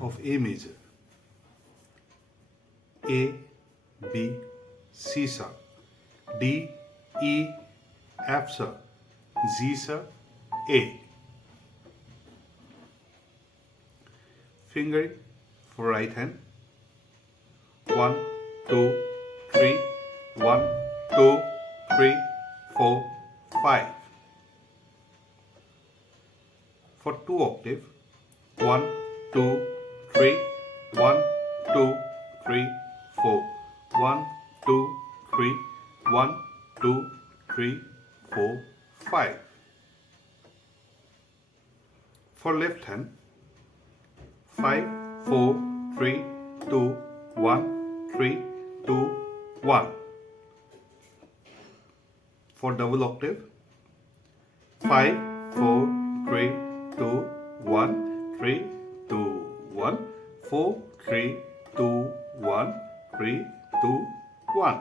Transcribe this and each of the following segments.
of A major. A, B, C sharp, D, E, F sharp, G sharp, A. Fingering for right hand. 1, 2, 3, 1, 2, 3, 4, 5. For 2 octave, 1, 2, 3, 1, 2, 3, 4, 1, 2, 3, 1, 2, 3, 4, 5. For left hand, 5, 4, 3, 2, 1, 3, 2, 1. For double octave, 5, 4, 3, 2, 1, 3, 2, 1, 4, 3, 2, 1, 3, 2, 1.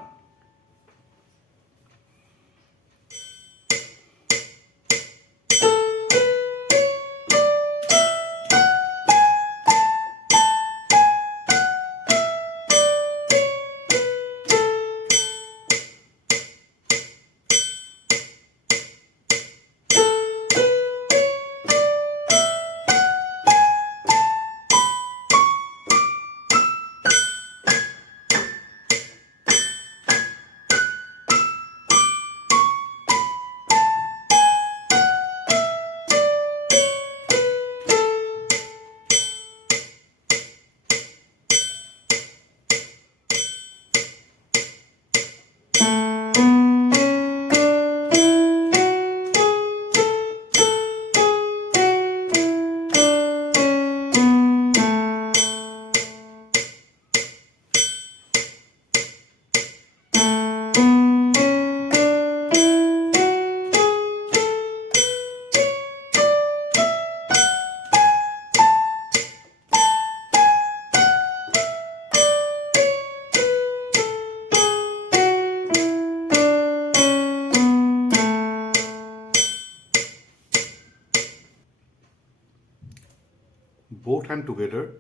Both hands together,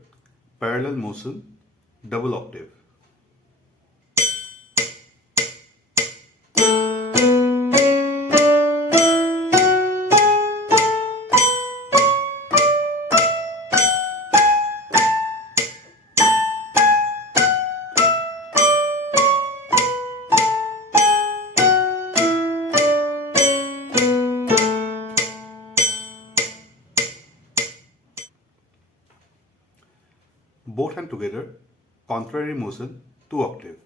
parallel motion, double octave. Both hands together, contrary motion, 2 octave.